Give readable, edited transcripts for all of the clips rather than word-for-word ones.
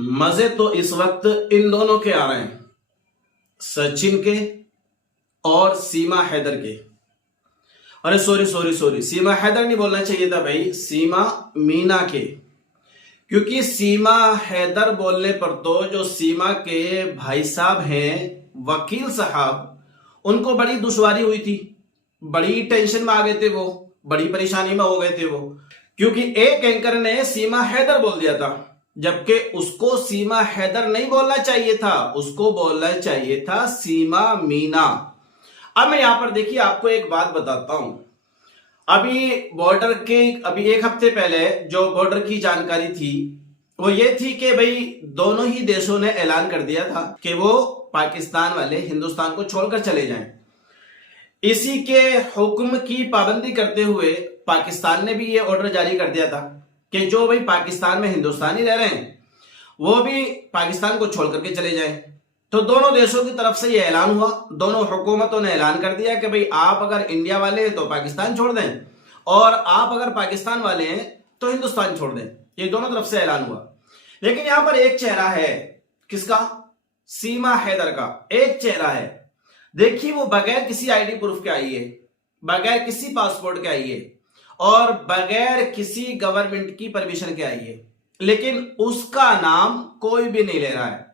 मजे तो इस वक्त इन दोनों के आ रहे हैं, सचिन के और सीमा हैदर के। अरे सॉरी सॉरी सॉरी, सीमा हैदर नहीं बोलना चाहिए था भाई, सीमा मीना के। क्योंकि सीमा हैदर बोलने पर तो जो सीमा के भाई साहब हैं, वकील साहब, उनको बड़ी दुश्वारी हुई थी, बड़ी टेंशन में आ गए थे वो, बड़ी परेशानी में हो गए थे वो। क्योंकि एक एंकर ने सीमा हैदर बोल दिया था, जबकि उसको सीमा हैदर नहीं बोलना चाहिए था, उसको बोलना चाहिए था सीमा मीना। अब मैं यहां पर देखिए आपको एक बात बताता हूं। अभी एक हफ्ते पहले जो बॉर्डर की जानकारी थी वो ये थी कि भाई दोनों ही देशों ने ऐलान कर दिया था कि वो पाकिस्तान वाले हिंदुस्तान को छोड़कर चले जाएं। इसी के हुक्म की पाबंदी करते हुए पाकिस्तान ने भी ये ऑर्डर जारी कर दिया था कि जो भाई पाकिस्तान में हिंदुस्तानी रह रहे हैं वो भी पाकिस्तान को छोड़ करके चले जाएं। तो दोनों देशों की तरफ से ये ऐलान हुआ, दोनों हुकूमतों ने ऐलान कर दिया कि भाई आप अगर इंडिया वाले हैं तो पाकिस्तान छोड़ दें, और आप अगर पाकिस्तान वाले हैं तो हिंदुस्तान छोड़ दें। ये दोनों तरफ से ऐलान हुआ। लेकिन यहां पर एक चेहरा है, किसका? सीमा हैदर का एक चेहरा है। देखिए वो बगैर किसी आईडी प्रूफ के आई है, बगैर किसी पासपोर्ट के आई है, और बगैर किसी गवर्नमेंट की परमिशन के आई है, लेकिन उसका नाम कोई भी नहीं ले रहा है।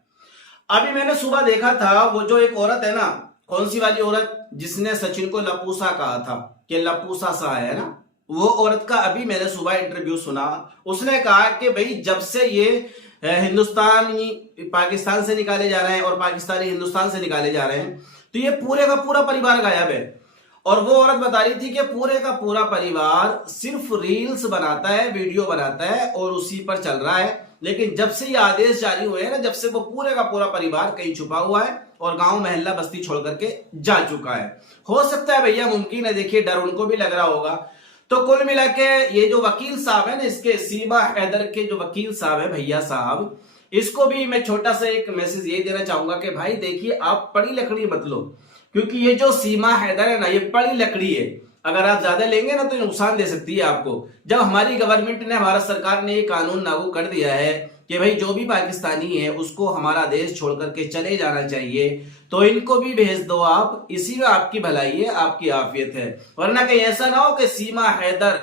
अभी मैंने सुबह देखा था, वो जो एक औरत है ना, कौन सी वाली औरत जिसने सचिन को लपूसा कहा था कि लपूसा सा है ना, वो औरत का अभी मैंने सुबह इंटरव्यू सुना। उसने कहा कि भाई जब से ये हिंदुस्तानी पाकिस्तान से निकाले जा रहे हैं और पाकिस्तानी हिंदुस्तान से निकाले जा रहे हैं, तो ये पूरे का पूरा परिवार गायब है। और वो औरत बता रही थी कि पूरे का पूरा परिवार सिर्फ रील्स बनाता है, वीडियो बनाता है और उसी पर चल रहा है। लेकिन जब से ये आदेश जारी हुए हैं ना, जब से वो पूरे का पूरा परिवार कहीं छुपा हुआ है और गांव मोहल्ला बस्ती छोड़ करके जा चुका है। हो सकता है भैया, मुमकिन है, देखिए डर उनको भी लग रहा होगा। तो कुल मिला के ये जो वकील साहब है ना, इसके सीमा हैदर के जो वकील साहब है, भैया साहब, इसको भी मैं छोटा सा एक मैसेज ये देना चाहूंगा कि भाई देखिए आप पड़ी लकड़ी मत लो, क्योंकि ये जो सीमा हैदर है ना, ये पड़ी लकड़ी है। अगर आप ज्यादा लेंगे ना तो नुकसान दे सकती है आपको। जब हमारी गवर्नमेंट ने, भारत सरकार ने ये कानून लागू कर दिया है कि भाई जो भी पाकिस्तानी है उसको हमारा देश छोड़ करके चले जाना चाहिए, तो इनको भी भेज दो आप, इसी में आपकी भलाई है, आपकी आफियत है। वरना कहीं ऐसा ना हो कि सीमा हैदर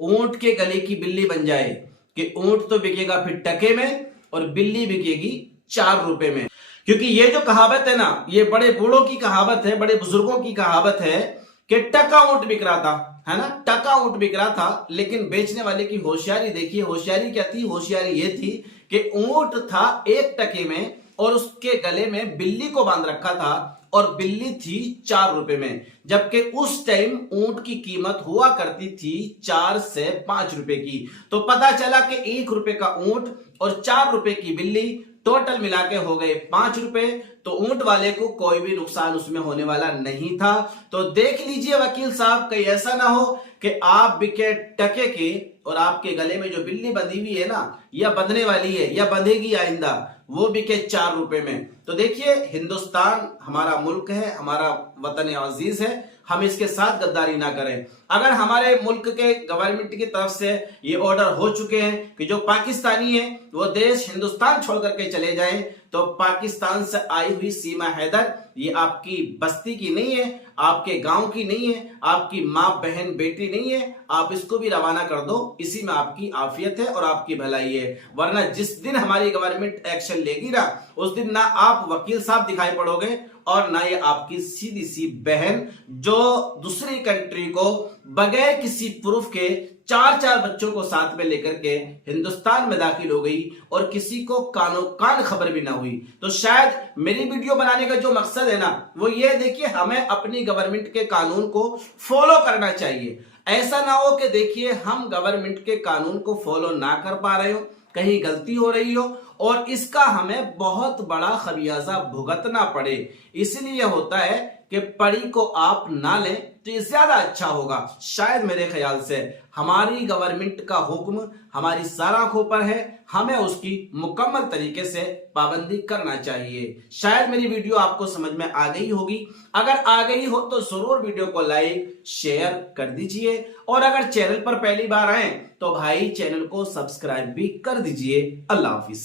ऊंट के गले की बिल्ली बन जाए, कि ऊंट तो बिकेगा फिर टके में और बिल्ली बिकेगी 4 रुपए में। क्योंकि ये जो कहावत है ना, ये बड़े बूढ़ों की कहावत है, बड़े बुजुर्गों की कहावत है कि टका ऊंट बिक रहा था, है ना, टका ऊंट बिक रहा था। लेकिन बेचने वाले की होशियारी देखिए, होशियारी क्या थी? होशियारी ये थी कि ऊंट था 1 टके में और उसके गले में बिल्ली को बांध रखा था, और बिल्ली थी 4 रुपए में। जबकि उस टाइम ऊंट की कीमत हुआ करती थी 4 से 5 रुपए की। तो पता चला कि 1 रुपए का ऊंट और 4 रुपए की बिल्ली, टोटल मिला के हो गए 5 रुपए। तो ऊंट वाले को कोई भी नुकसान उसमें होने वाला नहीं था। तो देख लीजिए वकील साहब, कहीं ऐसा ना हो कि आप बिके टके के और आपके गले में जो बिल्ली बंधी हुई है ना, या बंधने वाली है या बंधेगी आइंदा, वो बिके 4 रुपए में। तो देखिए हिंदुस्तान हमारा मुल्क है, हमारा वतन अजीज है, हम इसके साथ गद्दारी ना करें। अगर हमारे मुल्क के गवर्नमेंट की तरफ से ये ऑर्डर हो चुके हैं कि जो पाकिस्तानी है वो देश हिंदुस्तान छोड़ करके चले जाएं, तो पाकिस्तान से आई हुई सीमा हैदर ये आपकी बस्ती की नहीं है, आपके गांव की नहीं है, आपकी मां बहन बेटी नहीं है। आप इसको भी रवाना कर दो, इसी में आपकी आफियत है और आपकी भलाई है। वरना जिस दिन हमारी गवर्नमेंट एक्शन लेगी ना, उस दिन ना आप वकील साहब दिखाई पड़ोगे और ना ये आपकी सीधी सी बहन, जो दूसरी कंट्री को बगैर किसी प्रूफ के 4 बच्चों को साथ में लेकर के हिंदुस्तान में दाखिल हो गई और किसी को कानो कान खबर भी ना हुई। तो शायद मेरी वीडियो बनाने का जो मकसद है ना, वो ये देखिए, हमें अपनी गवर्नमेंट के कानून को फॉलो करना चाहिए। ऐसा ना हो कि देखिए हम गवर्नमेंट के कानून को फॉलो ना कर पा रहे हो, कहीं गलती हो रही हो और इसका हमें बहुत बड़ा खमियाजा भुगतना पड़े। इसलिए होता है कि पड़ी को आप ना लें तो ये ज्यादा अच्छा होगा। शायद मेरे ख्याल से हमारी गवर्नमेंट का हुक्म हमारी सर आंखों पर है, हमें उसकी मुकम्मल तरीके से पाबंदी करना चाहिए। शायद मेरी वीडियो आपको समझ में आ गई होगी। अगर आ गई हो तो जरूर वीडियो को लाइक शेयर कर दीजिए, और अगर चैनल पर पहली बार आए तो भाई चैनल को सब्सक्राइब भी कर दीजिए। अल्लाह हाफिज।